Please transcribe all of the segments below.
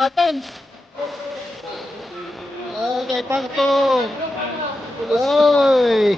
Aten! Okay, Pasto! Oy!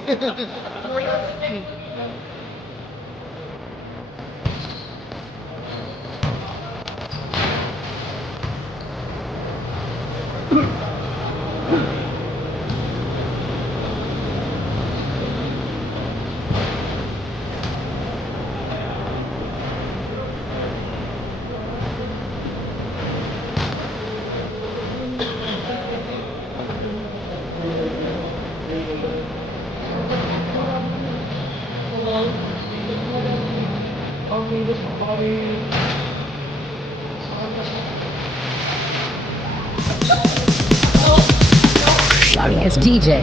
Starting as DJ.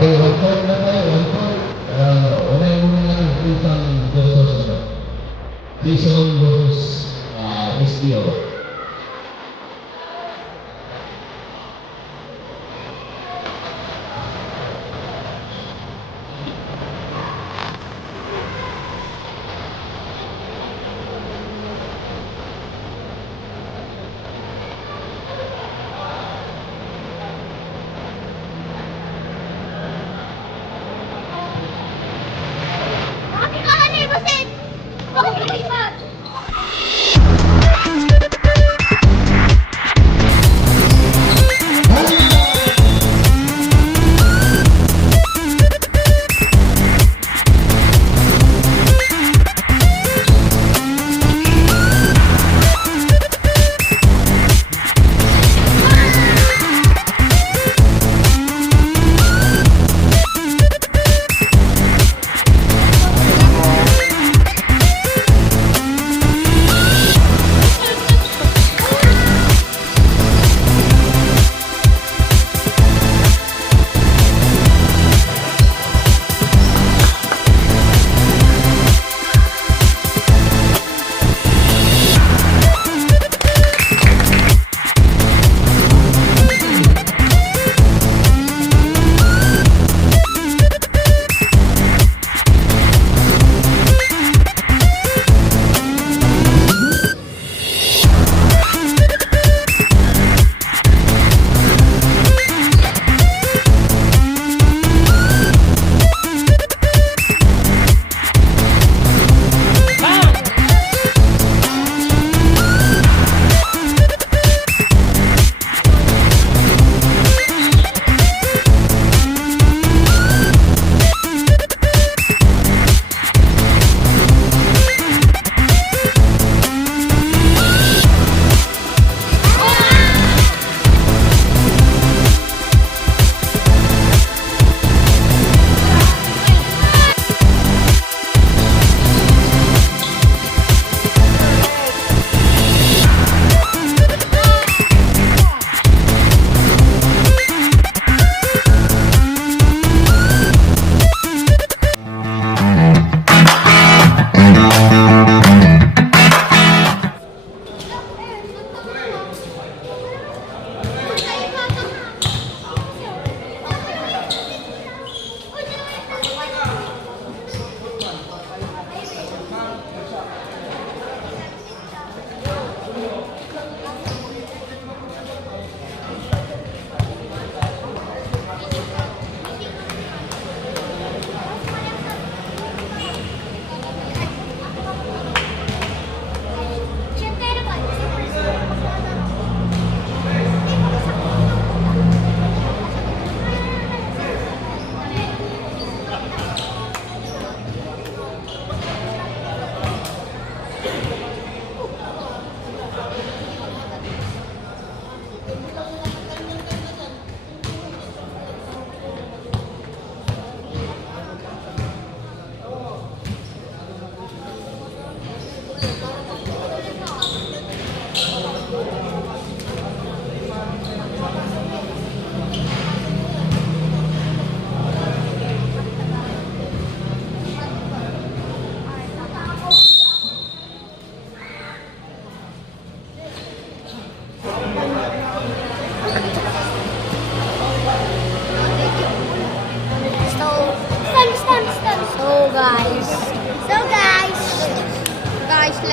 Okay, hold call na tayo, hold call. Unahin muna lang isang Bosos. Bison Bosos SDO. Bakit ka kanibasin? Bakit ka kanibasin?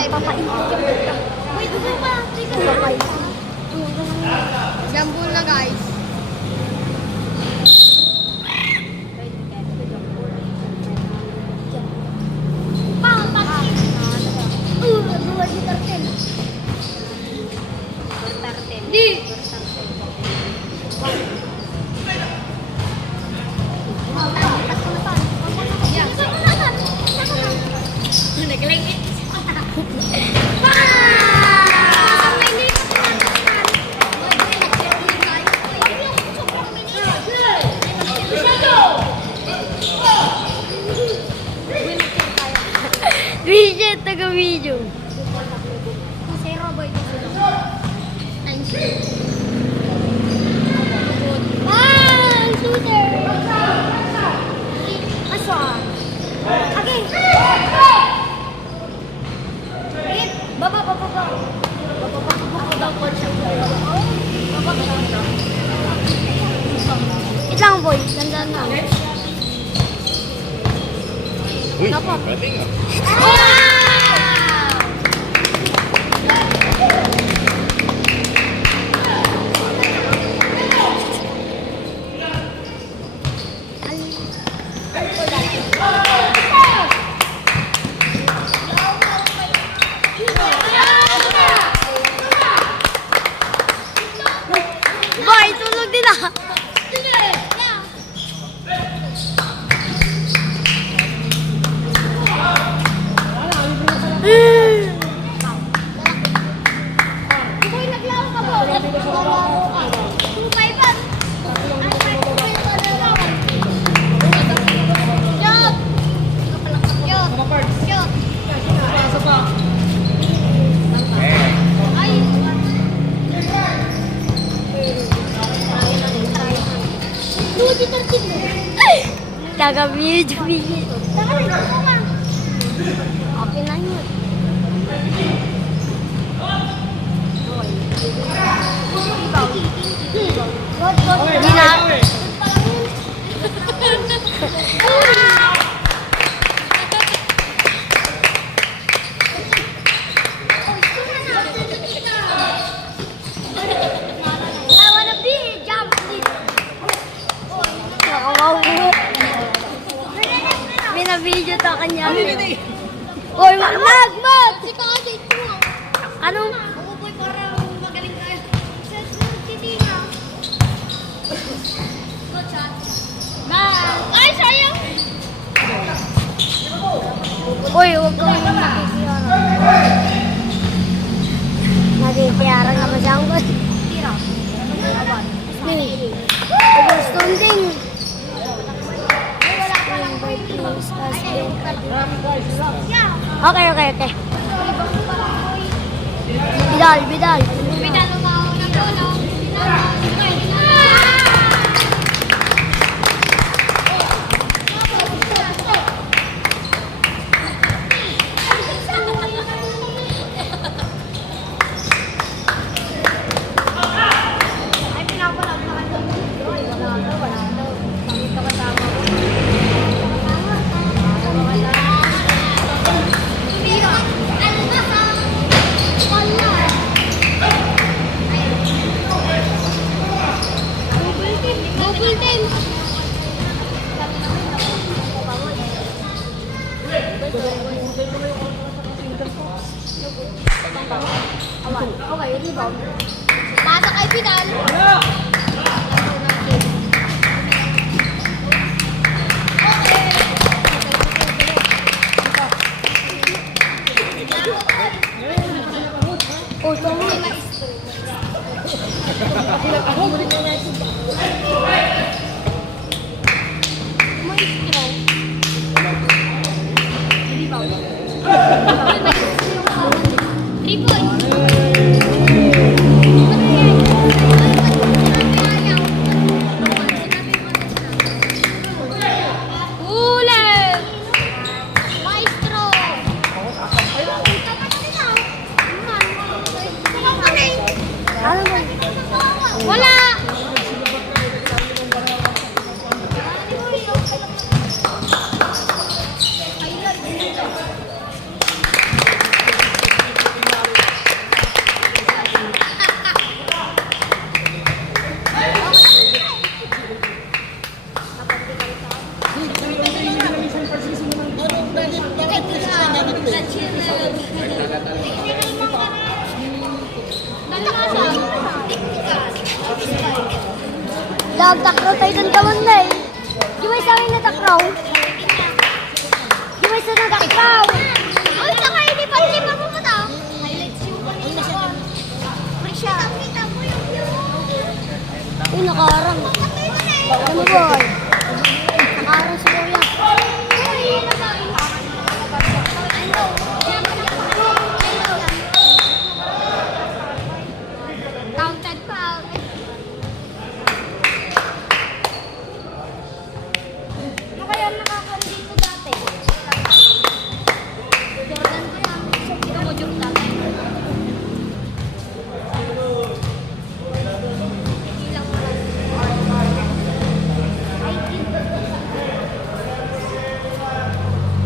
Wait, gusto pa. Papait. Jambul na guys. Di. Video, taga-video. Kasi Roboy ito sila. Shooter! Aswa. Okay. Baba. Wait lang, boy. Tandaan na. Uy, Dapat. galing ah. Boy, tulog din ah. Boy, naglaro ka ba? Tupay ba? Taga-video. Okay na yun. Hindi na. I wanna be a jump lead. Binabidyo to kanya. Oy, mag! Si Kasi ito. Anong? Ako boy, parang magaling tayo. Sa titina. Good shot. Ay, sayang! Uy, huwag kang nakikiyara. Nakikiyara naman siya ang gusto. Tira. Overstanding. Wala pa lang boy. Okay. Bidal. Pinalo mo ako ng tulong. Ay, pinapalag na ka. Wala daw. Bakit ka kasama ko? Double time. Okay, rebound. Pasa kay Vidal. Oh, tama. Wala! Nagtakraw tayo doon kaman na eh. Di ba sa akin natakraw? Di ba sa natakraw? Ay, nakainipan. Lipan mo ba ito? Highlights yung kanina ko. Masya. Kita mo yung view. Uy, nakaharang. Ano mo boy? Nakaharang si Kuya. Counted pa. Ano kaya nakakaroon dito dati? Jordan ko yan. Dito mo Jordan. Ilang mo lang.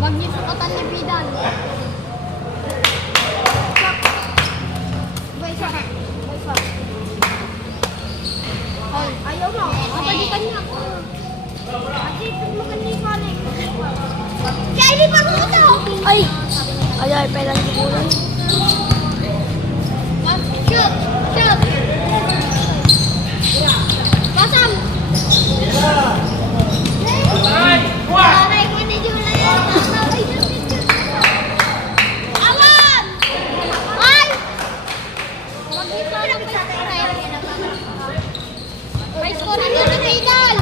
Wag niyo sukatan ni Bidan. Ayaw mo. Kapalikan niya ako. Kasi mo kanina eh. Kaya ilipan mo ito. Ay! Ay, pelang siguran. Shoot! Shoot! Pasang! Aray ko ni Jula yan. Aray, shoot! Awan! Ay! Wag dito na tayo. May score na doon sa Idol!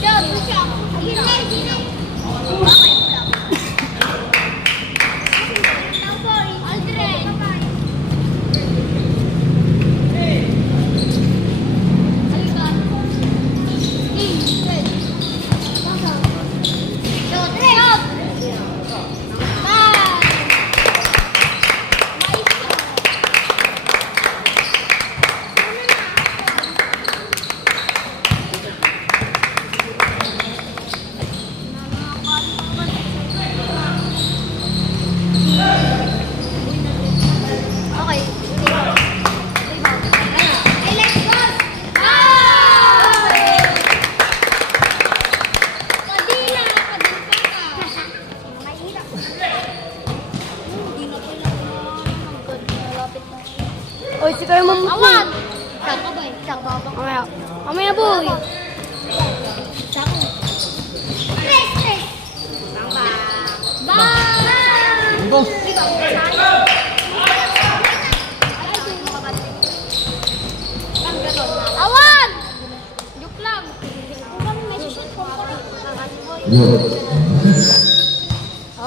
Shoot! Shoot! Hindi! Okay, lang. Aldrin! Okay. Hey, let's go! Padilla! Mahirap. Hindi na pala. Malapit na. Oy, si Kuya Mamuti. Awan! Saka ba? Saka ba? Mamaya. Mamaya boy. Saka. Tres! Tres! Bye! Go. Awan! Joke lang.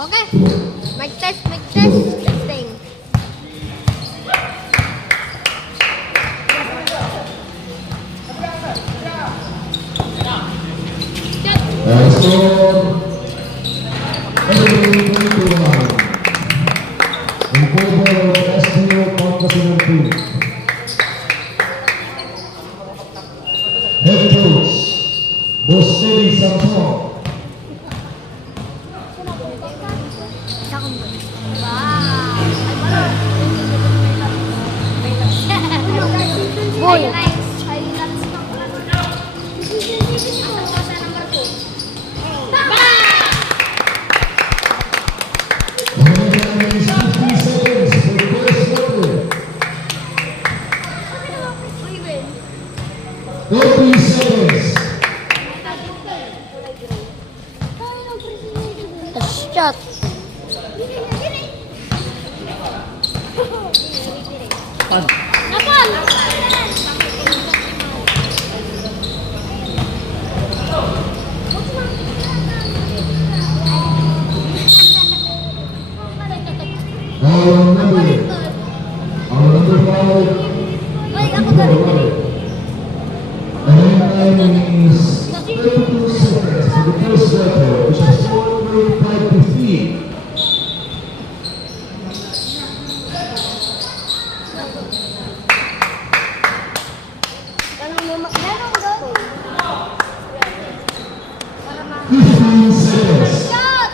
Okay. Mic test, testing. Score 21. In favor of SPO Pangasinan team. Head coach, Bosteri Samson. Boy. Remaining is 50 seconds for first quarter. 30 seconds. Shot. Napol! Our number 5. Ay, ako galing. And remaining is 32 seconds for the first quarter, which is 4.5-15. Ganun mo ganun doon. 15 seconds. Shot!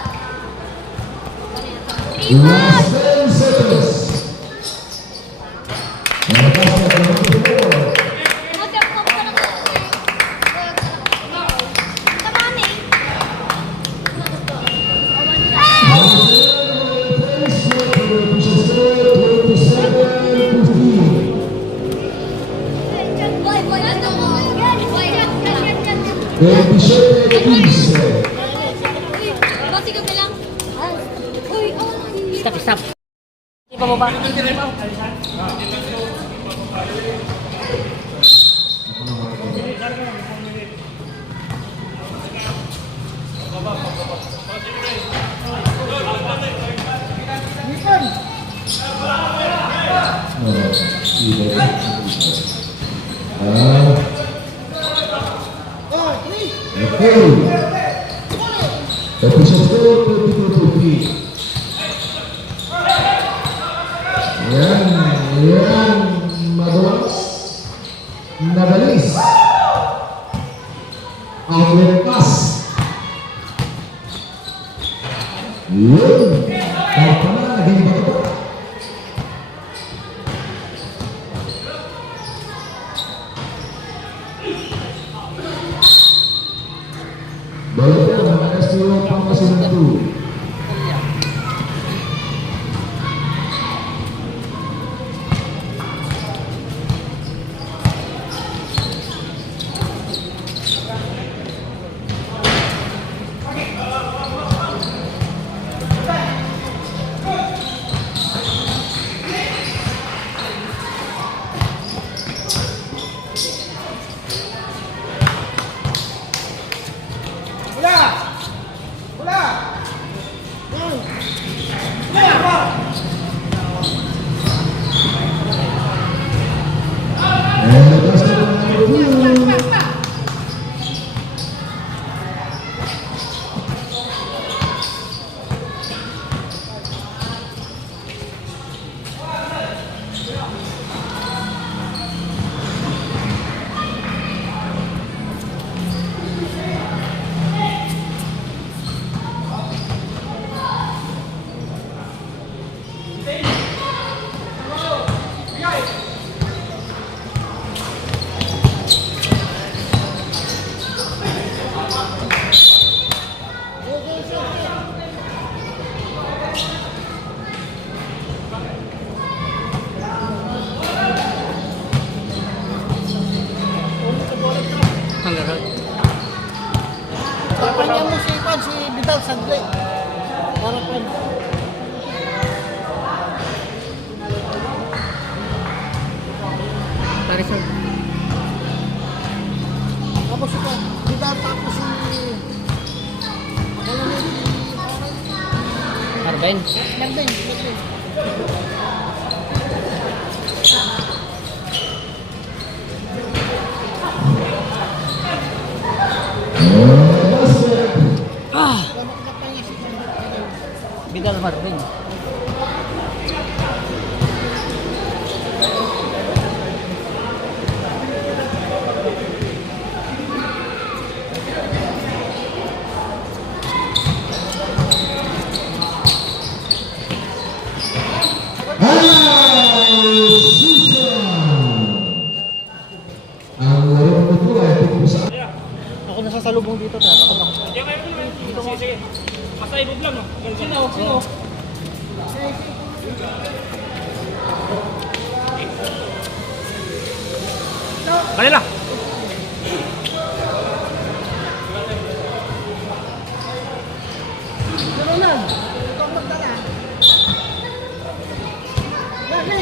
Last 10 seconds. And that's at number 4. First quarter, which is 27-15. 27-15. Basi ka lang. Uy, Stop, stop. Hindi pa baba. Okay. Episode 22-50. Yan, madulas, nagalis, ang likas. Yun, kapala, naging bato. Balik na, mga STO Pangasinan 2. Kanya mo si Juan, si Vidal Sandre. Para po. Parisol. Tapos si Juan, Vidal, tapos si... Ano ni... Arben. Mervin. Bidal Marvin. Ang larong ito ay pupusa. Ako nasasalubong dito, tatakot ako. Sige. Basta ibog lang, no? Sino? Kanila! Ano na? Ito ang magdala. Lagi!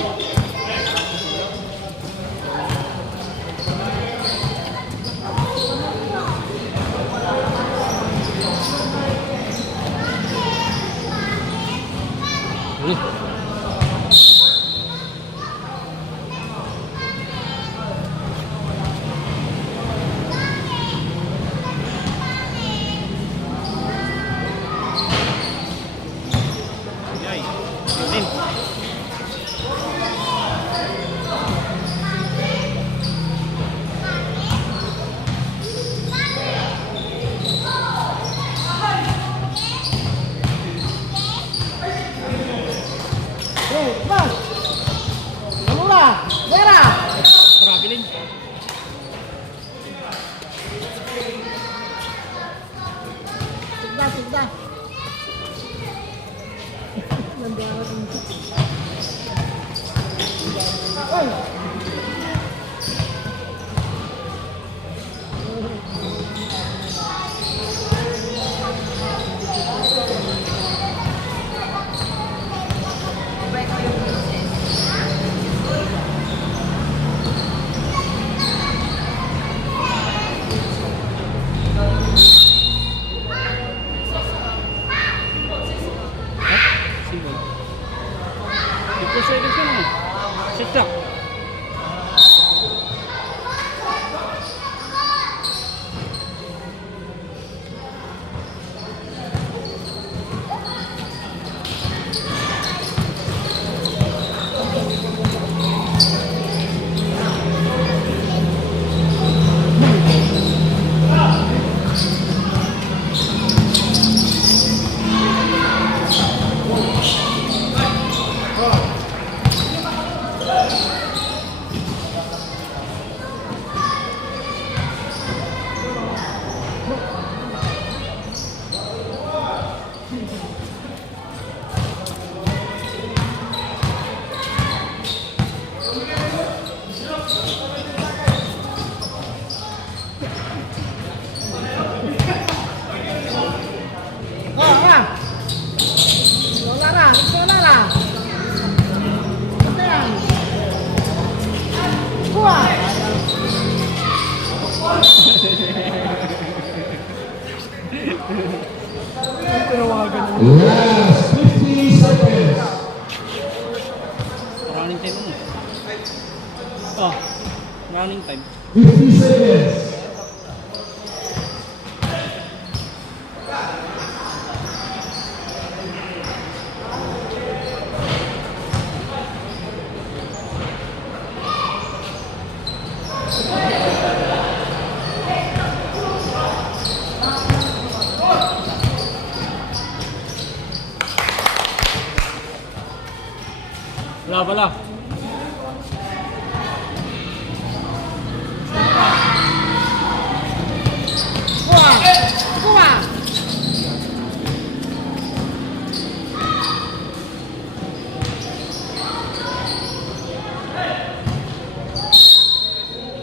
Mas! Manula! Vera! Traveling. Sigda! Oy! 50 seconds. Wala pala.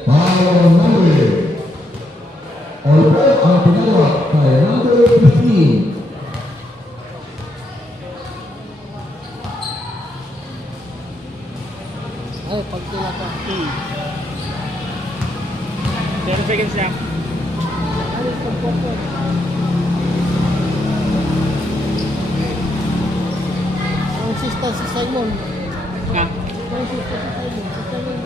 Foul number. Although ang pinalak kay number 15. Ay, pag tila ka. 10 seconds lang. Ay, pagpapot. Ang sista si Simon. Ha? Ang sista si Simon. Si Simon.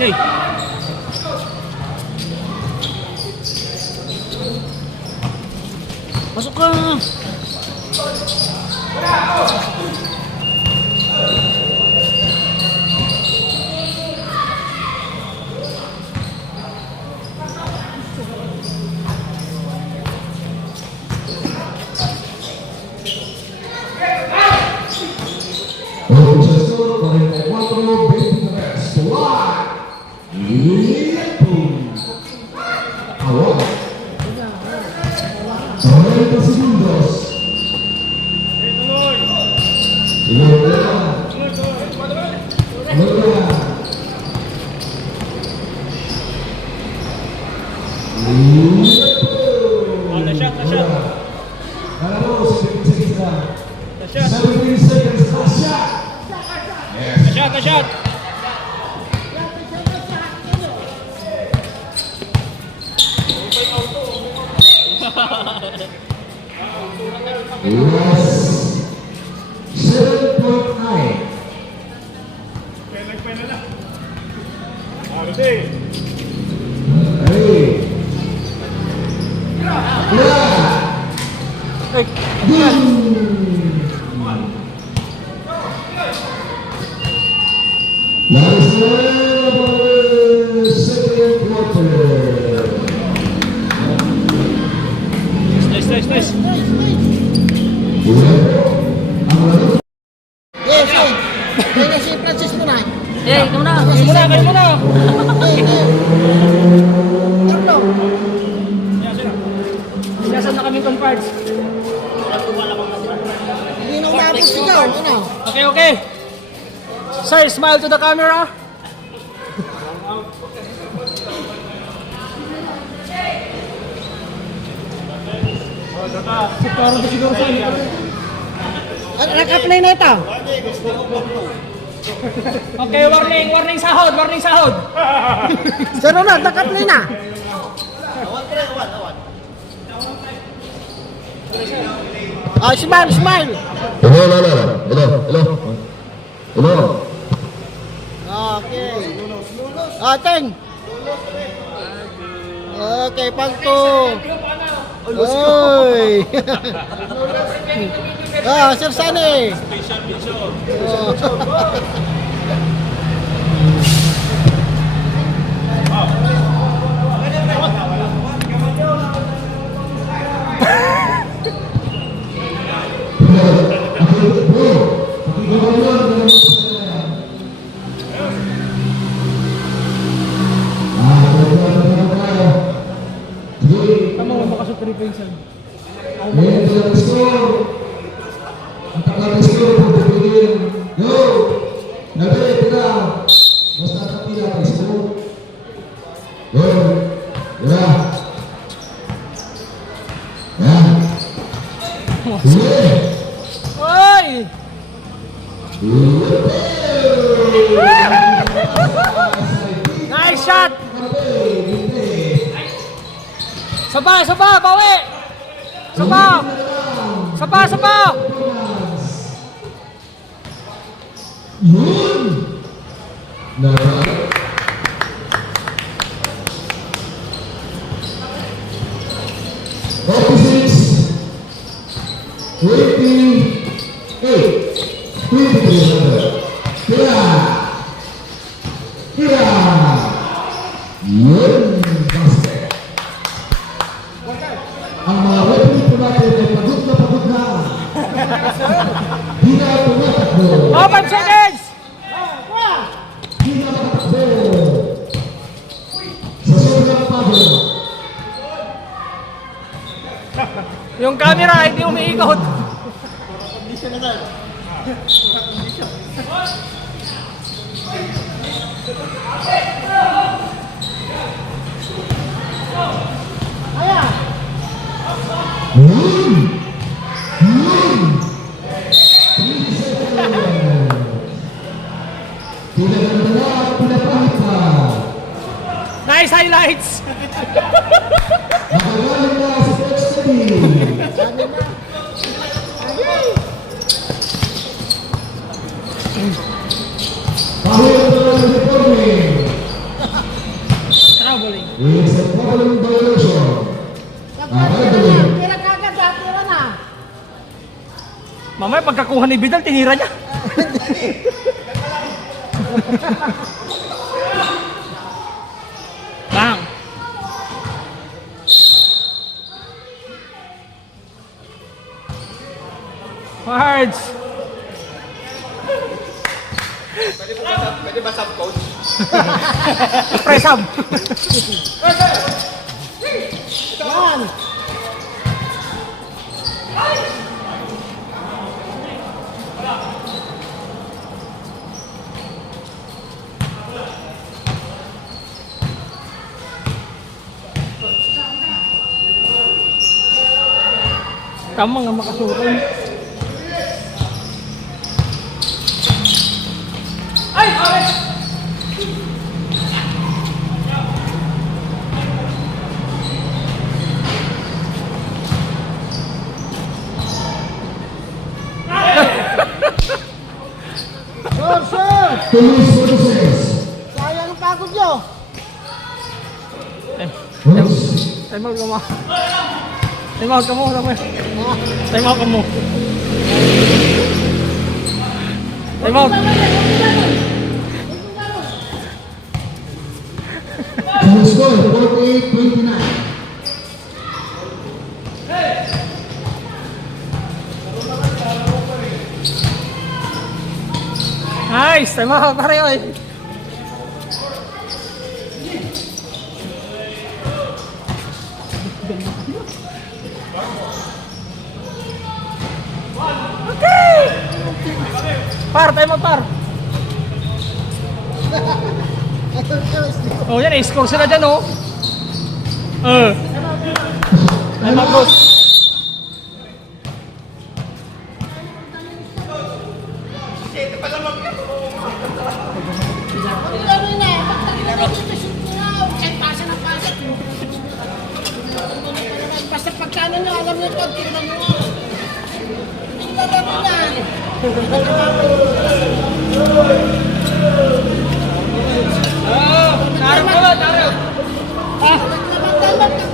Hey! Pasok ka! Profesor 44 23 Polar. Liverpool. Awal. 40 segundos. Ilola. Ilola. Oh, na-shot, na-shot. Ganamos, 17 seconds lang. Na-shot. 17 seconds, last shot. Na-shot, na-shot. Last 7.9. Hey. Yeah. Last one for the second quarter. Nice, nice, nice. Yes, ay! Kaya si Francis muna. Eh, ikaw na. Kayo muna, kayo muna. Carlo! Yan, sila. Sinasan na kaming conparts. Hindi na umabot sigaw. Ano? Okay, okay. Sir, smile to the camera. Parang siguro sa inyo. Naka-play na ito. Okay, warning, warning sahod, warning sahod. Sir Ronald, naka-play na. Ah, smile, smile. Hello. Okay. Ah, Teng. Okay, pang two. Oy. Ah, Sir Sunny. Oh. Tama mo makasok 3 points yan. Oy! Nice shot! Saba, saba, bawi! Saba! Saba, saba! Yun! Naman. Opposites 28 2300. Tira! Tira! Yun! Basket! Ang mga referee po natin ay pagod na. Di na tumatakbo. 5 seconds! Di na makatakbo. Sa sobrang pagod. Yung camera hindi umiikot. Condition na sir. Kaya! Yun! Yun! 3 seconds. Pinagandala at pinapahita. Nice highlights! Nakagaling na si Coach Teddy. Pahuli na ng uniforming. Traveling. It's a following violation. Tira kagad ha, tira na. Mamaya pagkakuha ni Vidal, tinira niya. Bang! Cards! Pwede ba sub-coach? Press up! Yan! Tama nga makasukan. Ay! Okay! Sir! Police forces. Sayang ang pagod nyo. Time out ka mo. Time out ka mo. Time out ka mo. Time out. Final score 48-29. Nice! Time out pareho eh. Okay! Par, time out par. Oh yan eh, score sila dyan oh. Time out coach. Basta pagkano nyo, alam nyo ito, tingnan nyo nga. Tingnan nyo yan. Tarap ka ba? Tarap! Naglaban-laban ako.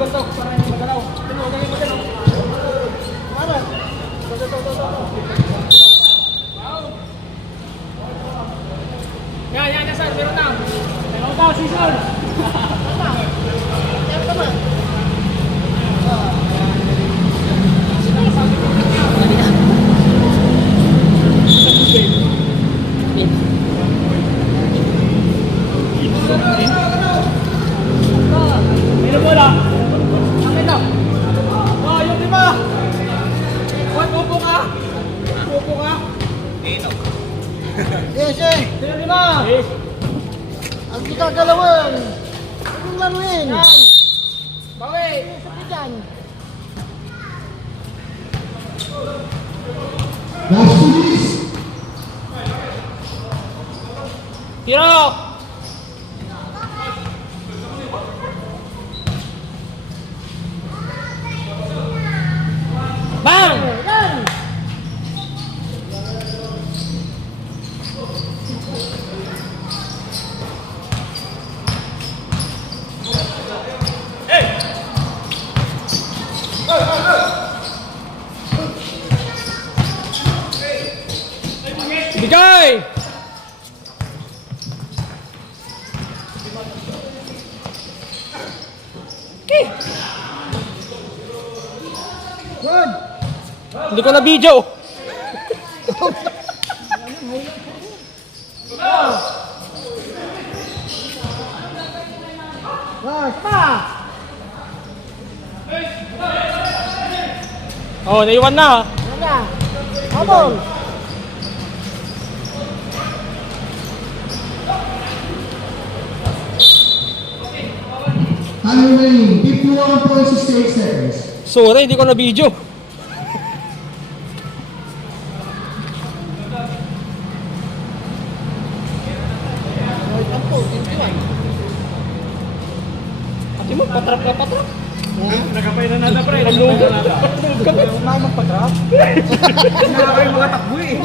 Ganto. Para hindi magalaw. Ano? Yan, sir. Meron na. Meron pa, season. Yan ka ba? Meron mo lang. Akin na. Oh, yung lima. Upo ka. Upo ka. Yes, eh. Yung lima. Ang gagalawan. Huwag mong laruin. Yan. Bawi. Sabi dyan. Last police. Tiro. Bang! Yan. Bigay! Okay. Good. Hindi ko na video. Good. Pa. Oh, naiwan na. Wala. Habol. Time remaining 51.68 seconds. Sorry, hindi ko na video. Pati mo, patrap na patrap. Nagkapay na nata pre. Nalugod. Wala magpa-drop. Nakakay mga takbo eh.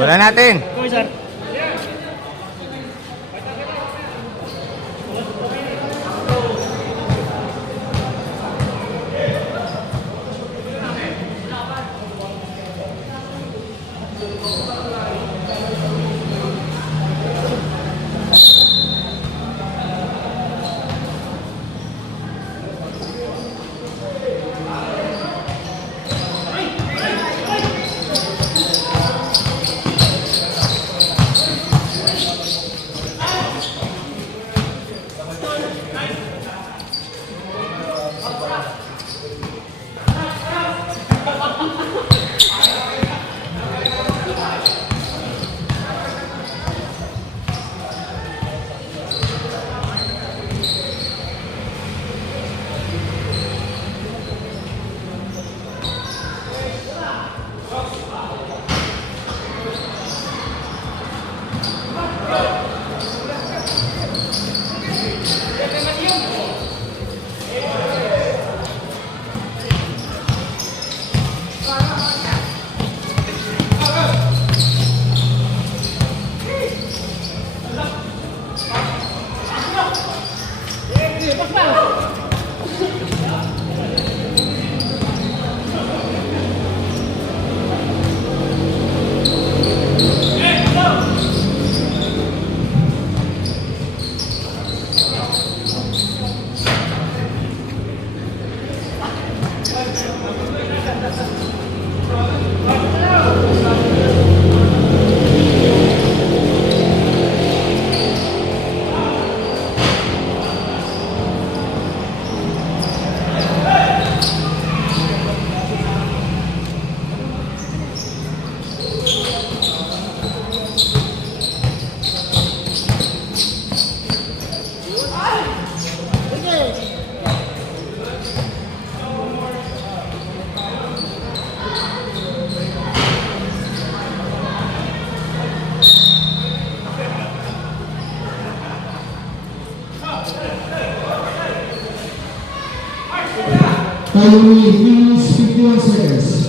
Wala natin. Time minutes 51 seconds.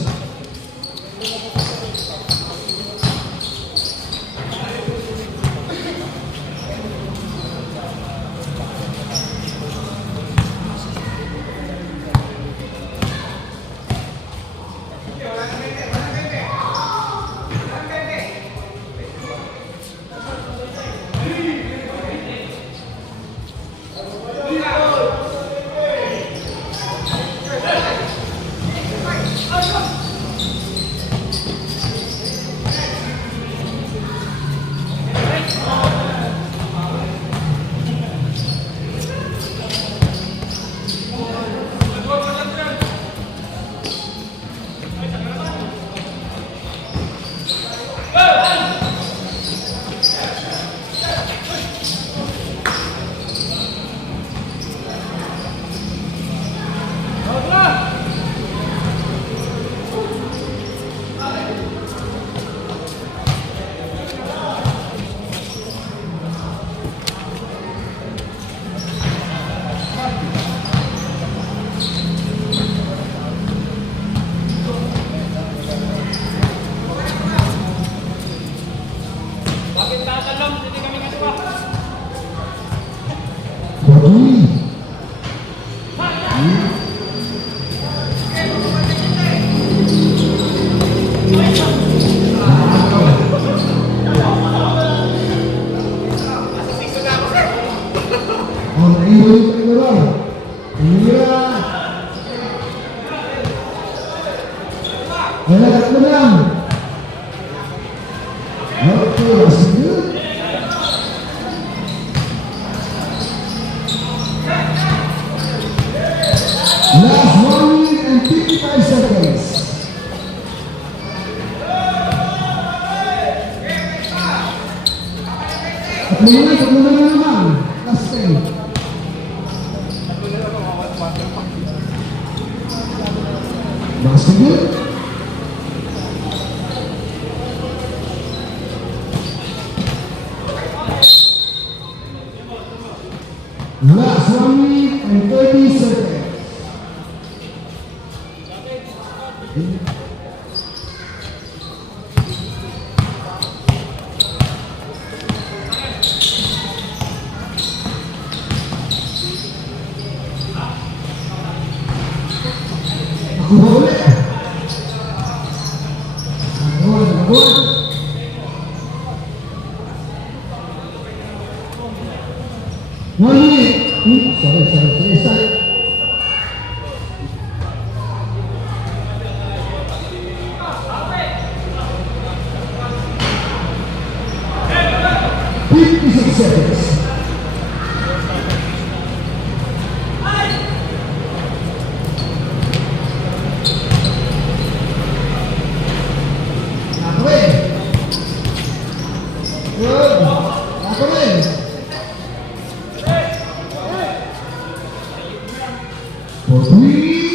Bakit tatalong? Hindi kami katuwa. Body. On ibu keluar. Iya. Ada menang. Oke, masih good. Last 1 minute and 55 seconds. Tatlo na naman. Last 10. Masih good. Last 1 minute and 30 seconds. Aku boleh. Boleh. Sorry. 56 seconds. For 3